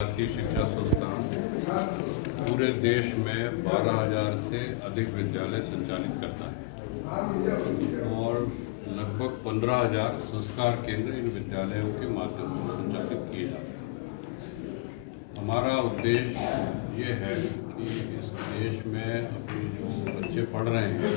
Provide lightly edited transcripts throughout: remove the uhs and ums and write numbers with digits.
भारतीय शिक्षा संस्थान पूरे देश में 12,000 से अधिक विद्यालय संचालित करता है और लगभग 15,000 संस्कार केंद्र इन विद्यालयों के माध्यम से संचालित किए जाते हैं। हमारा उद्देश्य ये है कि इस देश में अभी जो बच्चे पढ़ रहे हैं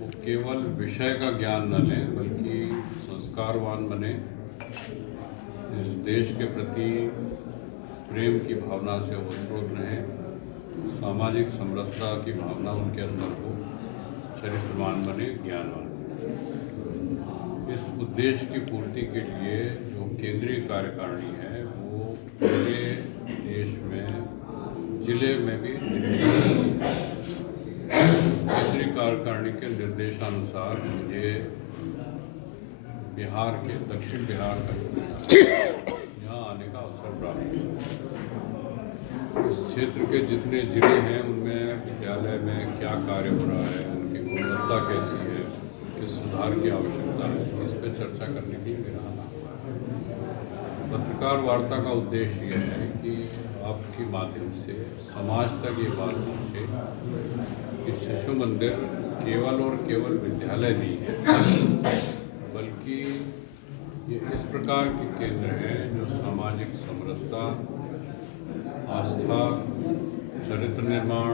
वो केवल विषय का ज्ञान न लें बल्कि संस्कारवान बने, इस देश के प्रति प्रेम की भावना से ओतप्रोत रहें, सामाजिक समरसता की भावना उनके अंदर हो, चरित्रवान बने, ज्ञानवान। इस उद्देश्य की पूर्ति के लिए जो केंद्रीय कार्यकारिणी है वो पूरे देश में जिले में भी केंद्रीय कार्यकारिणी के निर्देशानुसार मुझे बिहार के दक्षिण बिहार का यहाँ आने का अवसर प्राप्त हुआ। इस क्षेत्र के जितने जिले हैं उनमें विद्यालय में क्या कार्य हो रहा है, उनकी गुणवत्ता कैसी है, किस सुधार की आवश्यकता है, इस पर चर्चा करने के लिए मेरा आना हुआ। पत्रकार वार्ता का उद्देश्य यह है कि आपके माध्यम से समाज तक ये बात पहुँचे कि शिशु मंदिर केवल और केवल विद्यालय नहीं है बल्कि ये इस प्रकार के केंद्र हैं जो सामाजिक समरसता, आस्था, चरित्र निर्माण,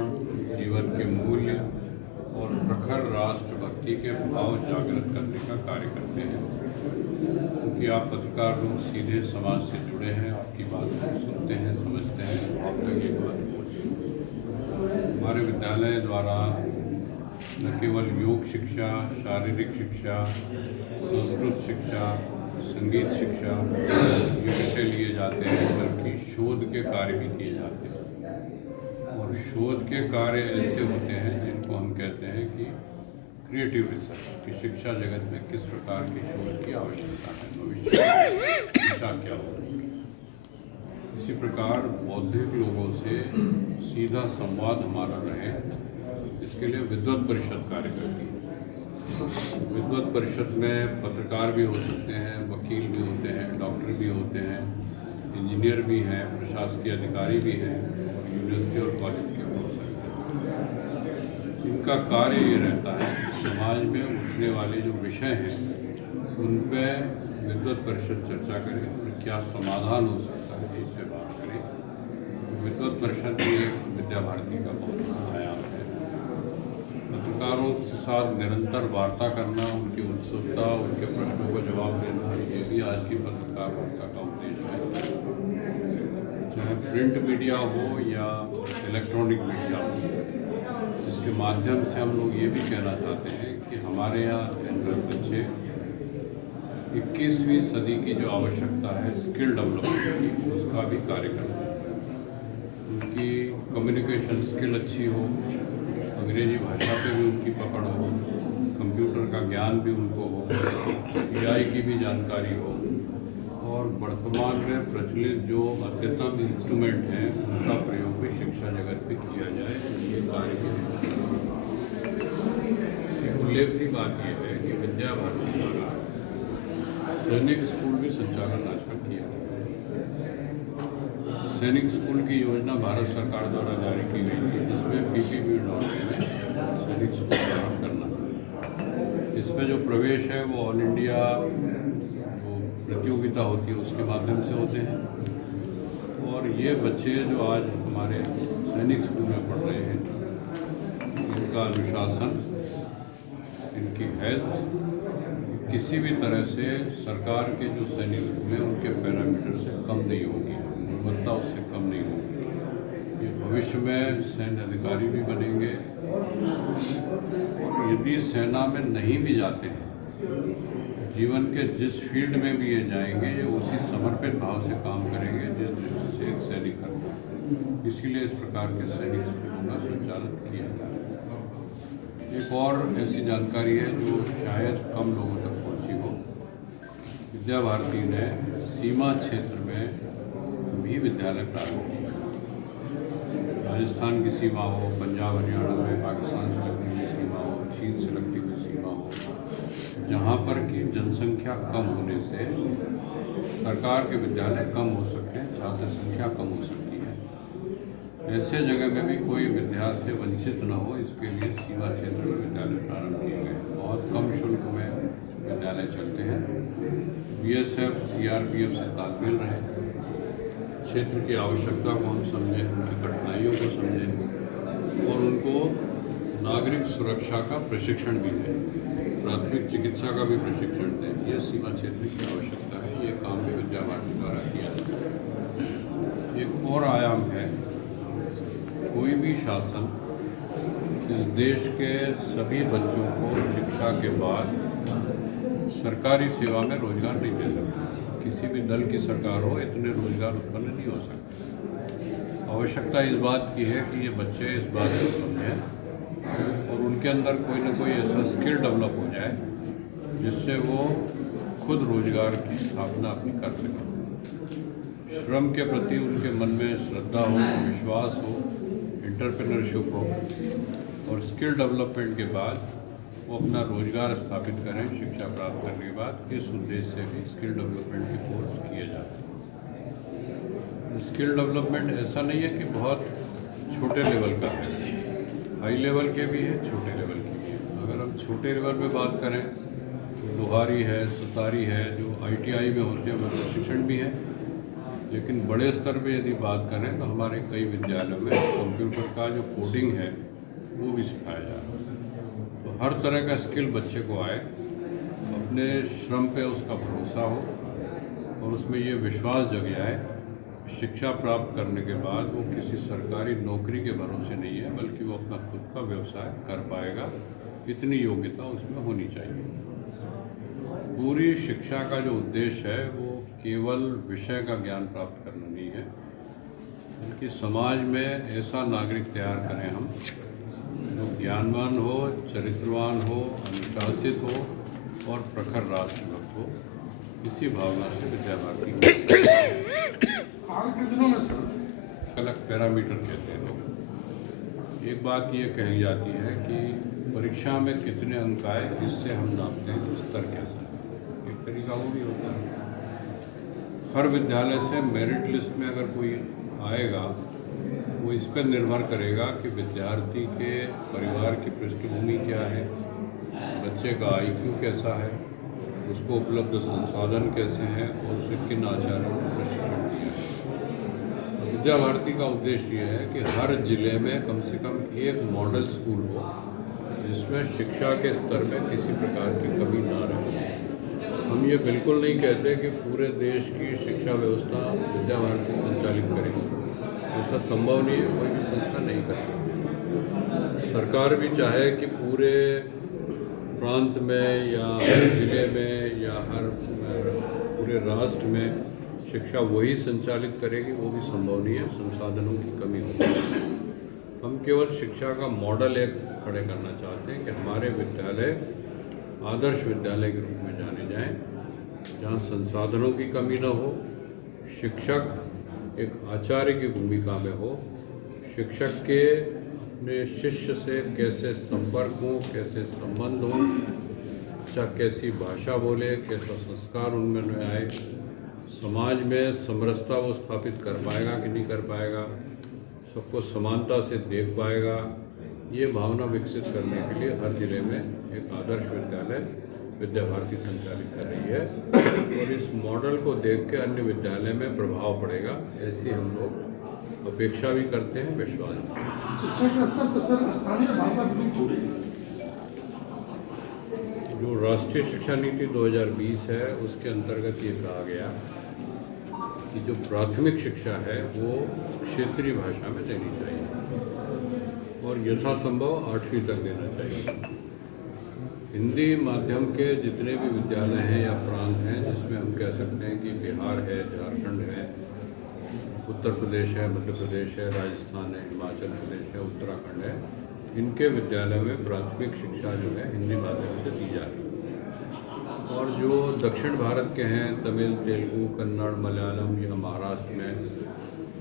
जीवन के मूल्य और प्रखर राष्ट्रभक्ति के भाव जागृत करने का कार्य करते हैं। क्योंकि आप पत्रकार लोग सीधे समाज से जुड़े हैं, आपकी बात सुनते हैं, समझते हैं, आप तक ये बात पहुँचे। हमारे विद्यालय द्वारा न केवल योग शिक्षा, शारीरिक शिक्षा, संस्कृत शिक्षा, संगीत शिक्षा ये विषय लिए जाते हैं बल्कि शोध के कार्य भी किए जाते हैं। और शोध के कार्य ऐसे होते हैं जिनको हम कहते हैं कि क्रिएटिव रिसर्च, कि शिक्षा जगत में किस प्रकार के शोध की आवश्यकता है, भविष्य में शिक्षा क्या होगी। इसी प्रकार बौद्धिक लोगों से सीधा संवाद हमारा रहे, इसके लिए विद्वत परिषद कार्य करती है। विद्वत परिषद में पत्रकार भी हो सकते हैं, वकील भी होते हैं, डॉक्टर भी होते हैं, इंजीनियर भी हैं, प्रशासकीय अधिकारी भी हैं, यूनिवर्सिटी और कॉलेज के हो सकते हैं। इनका कार्य ये रहता है कि समाज में उठने वाले जो विषय हैं उन पर विद्वत परिषद चर्चा करे और क्या समाधान हो सकता है इस पर बात करें। विद्वत परिषद भी एक विद्या भारती का बहुत बड़ा आयाम है। पत्रकारों के साथ निरंतर वार्ता करना, उनकी उत्सुकता, उनके प्रश्नों को जवाब देना, ये भी आज की पत्रकार वार्ता का उद्देश्य है। चाहे प्रिंट मीडिया हो या इलेक्ट्रॉनिक मीडिया हो, इसके माध्यम से हम लोग ये भी कहना चाहते हैं कि हमारे यहाँ बच्चे 21वीं सदी की जो आवश्यकता है स्किल डेवलपमेंट की, उसका भी कार्य करते हैं। उनकी कम्युनिकेशन स्किल अच्छी हो, अंग्रेजी भाषा पे भी उनकी पकड़ हो, कंप्यूटर का ज्ञान भी उनको हो, AI की भी जानकारी हो और वर्तमान में प्रचलित जो अद्यतन इंस्ट्रूमेंट हैं उनका प्रयोग भी शिक्षा जगत में किया जाए, ये कार्य भी है। उल्लेखनीय बात यह है कि विद्या भारती द्वारा सैनिक स्कूल भी संचालन आजकल किया गया। सैनिक स्कूल की योजना भारत सरकार द्वारा जारी की गई थी, जिसमें PPP में सैनिक स्कूल प्रारंभ करना। इसमें जो प्रवेश है वो ऑल इंडिया जो प्रतियोगिता होती है उसके माध्यम से होते हैं। और ये बच्चे जो आज हमारे सैनिक स्कूल में पढ़ रहे हैं, इनका अनुशासन, इनकी हेल्थ किसी भी तरह से सरकार के जो सैनिक स्कूल हैं उनके पैरामीटर से कम नहीं होगी, गुणवत्ता उससे कम नहीं होगी। ये भविष्य में सैन्य अधिकारी भी बनेंगे और यदि सेना में नहीं भी जाते हैं, जीवन के जिस फील्ड में भी ये जाएंगे ये उसी समर्पित भाव से काम करेंगे जिस दृष्टि से एक सैनिक करता है। इसीलिए इस प्रकार के सैनिक स्कूलों का संचालन किया जा रहा है। एक और ऐसी जानकारी है जो शायद कम लोगों तक पहुंची हो, विद्या भारती ने सीमा क्षेत्र में भी विद्यालय प्रारंभ किया। राजस्थान की सीमा हो, पंजाब हरियाणा में पाकिस्तान से लगती हुई सीमा हो, चीन से लगती हुई सीमा हो, जहाँ पर की जनसंख्या कम होने से सरकार के विद्यालय कम हो सकते हैं, छात्र संख्या कम हो सकती है। ऐसे जगह में भी कोई विद्यार्थी वंचित न हो, इसके लिए सीमा क्षेत्र में विद्यालय प्रारंभ किए गए। बहुत कम शुल्क में विद्यालय चलते हैं। BSF CRPF से तालमेल रहे, क्षेत्र की आवश्यकता को हम समझें, उनकी कठिनाइयों को समझें और उनको नागरिक सुरक्षा का प्रशिक्षण भी दें, प्राथमिक चिकित्सा का भी प्रशिक्षण दें। ये सीमा क्षेत्र की आवश्यकता है। ये काम भी विद्या भारती द्वारा किया जाता है। एक और आयाम है, कोई भी शासन इस देश के सभी बच्चों को शिक्षा के बाद सरकारी सेवा में रोजगार नहीं दे सकता। किसी भी दल की सरकार हो, इतने रोजगार उत्पन्न नहीं हो सकते। आवश्यकता इस बात की है कि ये बच्चे इस बात को समझें और उनके अंदर कोई ना कोई ऐसा स्किल डेवलप हो जाए जिससे वो खुद रोजगार की स्थापना अपनी कर सकें। श्रम के प्रति उनके मन में श्रद्धा हो, विश्वास हो, एंटरप्रेन्योरशिप हो और स्किल डेवलपमेंट के बाद वो अपना रोजगार स्थापित करें। शिक्षा प्राप्त करने के बाद इस उद्देश्य से भी स्किल डेवलपमेंट के कोर्स किए जाते हैं। स्किल डेवलपमेंट ऐसा नहीं है कि बहुत छोटे लेवल का है, हाई लेवल के भी है, छोटे लेवल के भी है। अगर हम छोटे लेवल पे बात करें तो लोहारी है, सुतारी है, जो ITI में होते हैं, वो प्रशिक्षण भी है। लेकिन बड़े स्तर पे यदि बात करें तो हमारे कई विद्यालयों में कंप्यूटर का जो कोडिंग है वो भी सिखाया जा रहा है। तो हर तरह का स्किल बच्चे को आए, अपने श्रम पे उसका भरोसा हो और उसमें ये विश्वास जग जाए शिक्षा प्राप्त करने के बाद वो किसी सरकारी नौकरी के भरोसे नहीं है, बल्कि वो अपना खुद का व्यवसाय कर पाएगा। इतनी योग्यता उसमें होनी चाहिए। पूरी शिक्षा का जो उद्देश्य है वो केवल विषय का ज्ञान प्राप्त करना नहीं है, बल्कि समाज में ऐसा नागरिक तैयार करें हम जो ज्ञानवान हो, चरित्रवान हो, अनुशासित हो और प्रखर राष्ट्रभक्त हो। इसी भावना से विद्या भारती हाल के दिनों में सर अलग पैरामीटर कहते हैं लोग। एक बात ये कही जाती है कि परीक्षा में कितने अंक आए, इससे हम नापते हैं स्तर कैसा है। एक तरीका वो भी होता है। हर विद्यालय से मेरिट लिस्ट में अगर कोई आएगा, वो इस पर निर्भर करेगा कि विद्यार्थी के परिवार की पृष्ठभूमि क्या है, बच्चे का IQ कैसा है, उसको उपलब्ध संसाधन कैसे हैं और उसे किन आचार्यों ने प्रशिक्षण दिया है। विद्या भारती का उद्देश्य ये है कि हर जिले में कम से कम एक मॉडल स्कूल हो जिसमें शिक्षा के स्तर में किसी प्रकार की कमी ना रहे। हम ये बिल्कुल नहीं कहते कि पूरे देश की शिक्षा व्यवस्था विद्या भारती संचालित करेगी, ऐसा संभव नहीं है, कोई भी संस्था नहीं कर सकती। सरकार भी चाहे कि पूरे प्रांत में या हर जिले में या हर पूरे राष्ट्र में शिक्षा वही संचालित करेगी, वो भी संभव नहीं है, संसाधनों की कमी होगी। हम केवल शिक्षा का मॉडल एक खड़े करना चाहते हैं कि हमारे विद्यालय आदर्श विद्यालय के रूप में जाने जाएं, जहाँ संसाधनों की कमी न हो, शिक्षक एक आचार्य की भूमिका में हो, शिक्षक के अपने शिष्य से कैसे संपर्क हो, कैसे संबंध हो, अच्छा कैसी भाषा बोले, कैसा संस्कार उनमें आए, समाज में समरसता वो स्थापित कर पाएगा कि नहीं कर पाएगा, सबको समानता से देख पाएगा। ये भावना विकसित करने के लिए हर जिले में एक आदर्श विद्यालय विद्या भारती संचालित कर रही है और इस मॉडल को देख के अन्य विद्यालय में प्रभाव पड़ेगा, ऐसी हम लोग अपेक्षा भी करते हैं, विश्वास भी। शिक्षा के स्तर से सर स्थानीय भाषा विलुप्त हो रही है। जो राष्ट्रीय शिक्षा नीति 2020 है उसके अंतर्गत ये कहा गया कि जो प्राथमिक शिक्षा है वो क्षेत्रीय भाषा में देनी चाहिए और यथासंभव 8वीं तक देना चाहिए। हिंदी माध्यम के जितने भी विद्यालय हैं या प्रांत हैं, जिसमें हम कह सकते हैं कि बिहार है, झारखंड है, उत्तर प्रदेश है, मध्य प्रदेश है, राजस्थान है, हिमाचल प्रदेश है, उत्तराखंड है, इनके विद्यालय में प्राथमिक शिक्षा जो है हिंदी माध्यम से दी जा रही है। और जो दक्षिण भारत के हैं, तमिल, तेलुगु, कन्नड़, मलयालम या महाराष्ट्र में,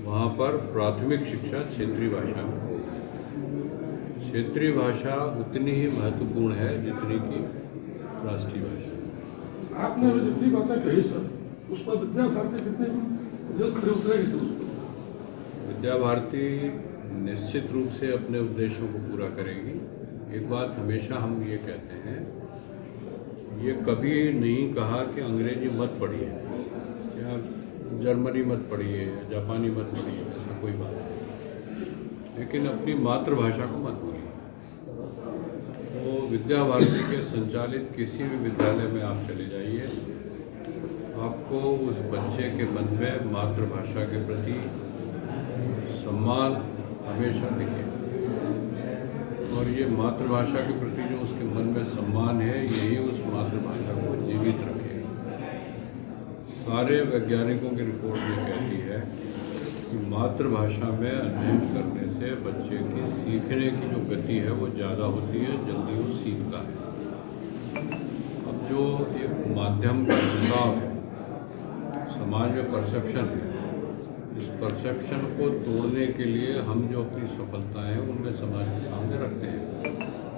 वहाँ पर प्राथमिक शिक्षा क्षेत्रीय भाषा में होगी। क्षेत्रीय भाषा उतनी ही महत्वपूर्ण है जितनी कि राष्ट्रीय भाषा। आपने अभी जितनी बातें कही सर, उस पर विद्या भारती कितनी जल्द खड़ी उतरेगी सर उस पर? विद्या भारती निश्चित रूप से अपने उद्देश्यों को पूरा करेगी। एक बात हमेशा हम ये कहते हैं, ये कभी नहीं कहा कि अंग्रेजी मत पढ़िए या जर्मनी मत पढ़िए या जापानी मत पढ़िए, ऐसा कोई बात नहीं, लेकिन अपनी मातृभाषा को मत भूलिए। तो विद्या भारती के संचालित किसी भी विद्यालय में आप चले जाइए, आपको उस बच्चे के मन में मातृभाषा के प्रति सम्मान हमेशा दिखेगा, और ये मातृभाषा के प्रति जो उसके मन में सम्मान है, यही उस मातृभाषा को जीवित रखेगा। सारे वैज्ञानिकों की रिपोर्ट ये कहती है कि मातृभाषा में अध्ययन करने से बच्चे की सीखने की जो गति है वो ज़्यादा होती है, जल्दी वो सीखता है। अब जो एक माध्यम का झुकाव है, समाज में परसेप्शन है, इस परसेप्शन को तोड़ने के लिए हम जो अपनी सफलताएं हैं उनमें समाज के सामने रखते हैं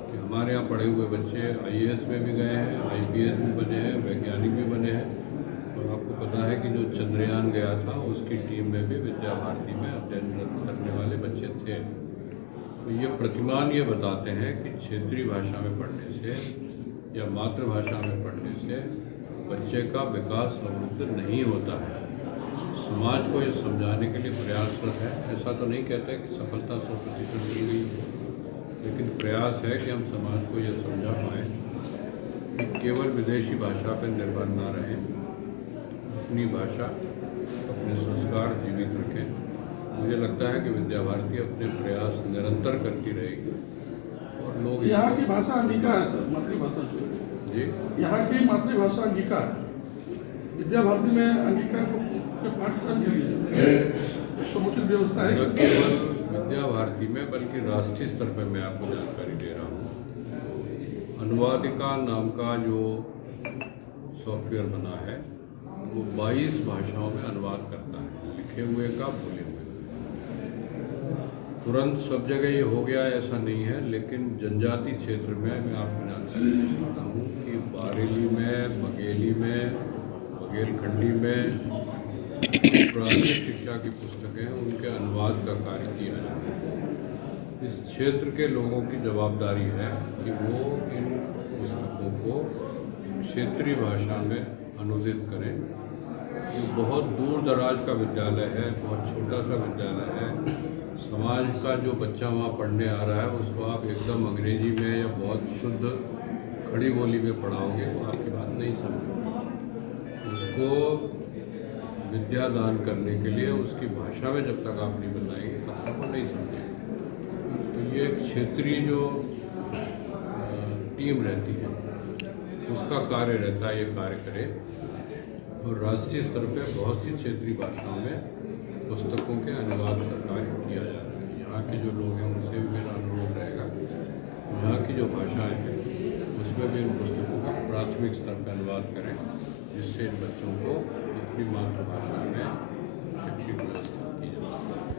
कि हमारे यहाँ पढ़े हुए बच्चे IAS में भी गए हैं, IPS भी बने हैं, वैज्ञानिक भी बने हैं। और आपको पता है कि जो चंद्रयान गया था उसकी टीम में भी विद्या भारती में अध्ययन करने वाले बच्चे थे। तो ये प्रतिमान ये बताते हैं कि क्षेत्रीय भाषा में पढ़ने से या मातृभाषा में पढ़ने से बच्चे का विकास अवरुद्ध नहीं होता है। समाज को ये समझाने के लिए प्रयासरत है। ऐसा तो नहीं कहते कि सफलता 100% मिल गई, लेकिन प्रयास है कि हम समाज को ये समझा पाएँ कि केवल विदेशी भाषा पर निर्भर ना रहें, अपनी भाषा, अपने संस्कार जीवित रखें। मुझे लगता है कि विद्या भारती अपने प्रयास निरंतर करती रहेगी और लोग यहाँ की भाषा अंगिका है सर, मातृभाषा जो है जी, यहाँ की मातृभाषा अंगिका है। विद्या भारती में अंगिका को के पाठ्यक्रम के लिए समुचित व्यवस्था है। न केवल विद्या भारती में बल्कि राष्ट्रीय स्तर पर मैं आपको जानकारी दे रहा हूँ। अनुवादिका नाम का जो सॉफ्टवेयर बना है वो 22 भाषाओं में अनुवाद करता है, लिखे हुए का, बोले हुए का। तुरंत सब जगह ये हो गया ऐसा नहीं है, लेकिन जनजाति क्षेत्र में मैं आपको जानकारी दे सकता हूँ कि बारेली में, बघेली में, बघेलखंडी में प्राथमिक शिक्षा की पुस्तकें उनके अनुवाद का कार्य किया जाता है। इस क्षेत्र के लोगों की जवाबदारी है कि वो इन पुस्तकों को क्षेत्रीय भाषा में अनुदित करें। ये बहुत दूर दराज का विद्यालय है, बहुत छोटा सा विद्यालय है। समाज का जो बच्चा वहाँ पढ़ने आ रहा है उसको आप एकदम अंग्रेजी में या बहुत शुद्ध खड़ी बोली में पढ़ाओगे तो आपकी बात नहीं समझेगा। उसको विद्या दान करने के लिए उसकी भाषा में जब तक आप नहीं बताएंगे तब तक वो नहीं समझेगा। तो ये क्षेत्रीय जो टीम रहती है उसका कार्य रहता है, ये कार्य करे। और राष्ट्रीय स्तर पे बहुत सी क्षेत्रीय भाषाओं में पुस्तकों के अनुवाद का कार्य किया जा रहा है। यहाँ के जो लोग हैं उनसे भी मेरा अनुरोध रहेगा, यहाँ की जो भाषाएँ हैं उसमें भी इन पुस्तकों का प्राथमिक स्तर पर अनुवाद करें, जिससे इन बच्चों को अपनी मातृभाषा में शिक्षित व्यवस्था की जाए।